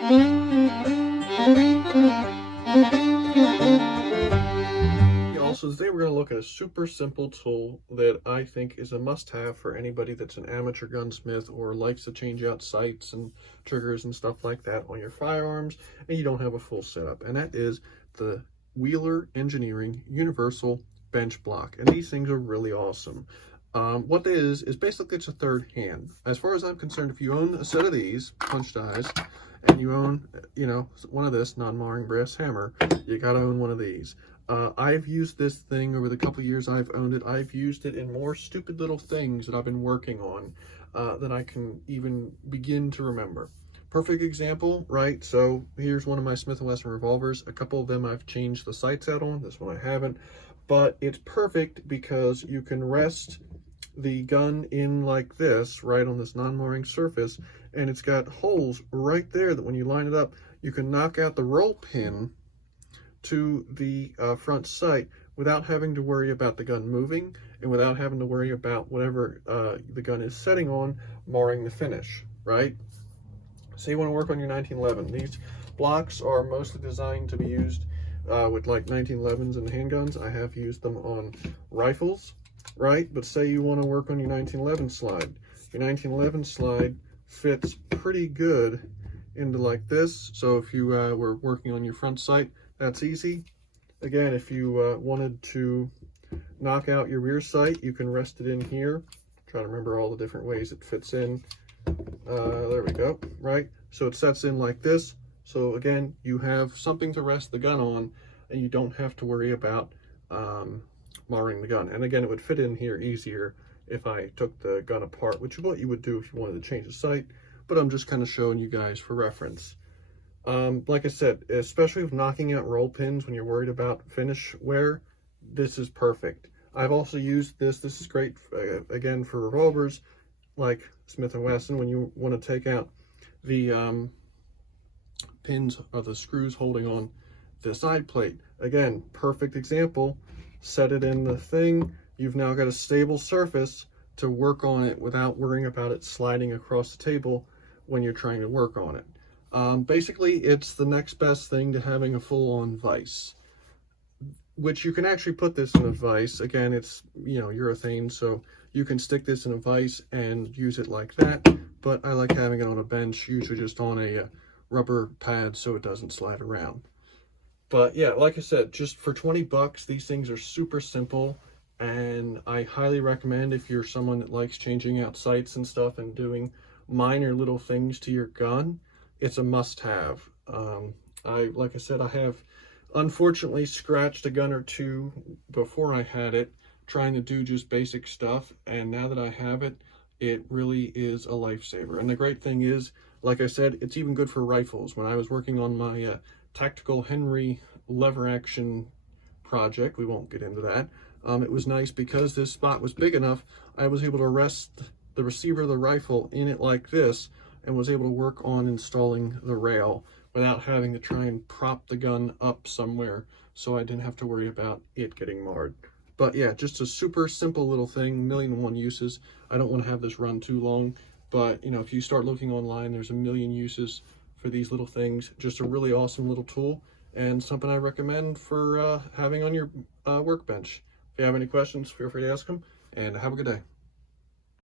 Also, today we're going to look at a super simple tool that I think is a must-have for anybody that's an amateur gunsmith or likes to change out sights and triggers and stuff like that on your firearms and you don't have a full setup, and that is the Wheeler Engineering Universal Bench Block. And these things are really awesome. What it is basically it's a third hand. As far as I'm concerned, if you own a set of these punch dies and you own, one of this non-marring brass hammer, you got to own one of these. I've used this thing over the couple of years I've owned it. I've used it in more stupid little things that I've been working on than I can even begin to remember. Perfect example, right? So here's one of my Smith & Wesson revolvers. A couple of them I've changed the sights out on. This one I haven't. But it's perfect because you can rest the gun in like this, right on this non-marring surface, and it's got holes right there that when you line it up, you can knock out the roll pin to the front sight without having to worry about the gun moving and without having to worry about whatever the gun is setting on marring the finish, right? So you want to work on your 1911. These blocks are mostly designed to be used with like 1911s and handguns. I have used them on rifles, right? But say you want to work on your 1911 slide. Your 1911 slide fits pretty good into like this. So if you were working on your front sight, that's easy. Again, if you wanted to knock out your rear sight, you can rest it in here. Try to remember all the different ways it fits in. There we go, right? So it sets in like this. So again, you have something to rest the gun on and you don't have to worry about marring the gun. And again, it would fit in here easier if I took the gun apart, which is what you would do if you wanted to change the sight. But I'm just kind of showing you guys for reference. Like I said, especially with knocking out roll pins when you're worried about finish wear, this is perfect. I've also used this. This is great, again, for revolvers like Smith & Wesson when you want to take out the pins or the screws holding on the side plate. Again, perfect example. Set it in the thing. You've now got a stable surface to work on it without worrying about it sliding across the table when you're trying to work on it. Basically, it's the next best thing to having a full-on vise, which you can actually put this in a vise. Again, it's, urethane, so you can stick this in a vise and use it like that, but I like having it on a bench, usually just on a rubber pad so it doesn't slide around. But yeah, like I said, just for 20 bucks, these things are super simple, and I highly recommend if you're someone that likes changing out sights and stuff and doing minor little things to your gun, it's a must-have. Like I said, I have unfortunately scratched a gun or two before I had it, trying to do just basic stuff, and now that I have it, it really is a lifesaver. And the great thing is, like I said, it's even good for rifles. When I was working on my tactical Henry lever action project, we won't get into that, it was nice because this spot was big enough, I was able to rest the receiver of the rifle in it like this, and was able to work on installing the rail without having to try and prop the gun up somewhere, so I didn't have to worry about it getting marred. But yeah, just a super simple little thing, 1,000,001 uses. I don't want to have this run too long, but if you start looking online, there's a million uses for these little things. Just a really awesome little tool and something I recommend for having on your workbench. If you have any questions, feel free to ask them, and have a good day.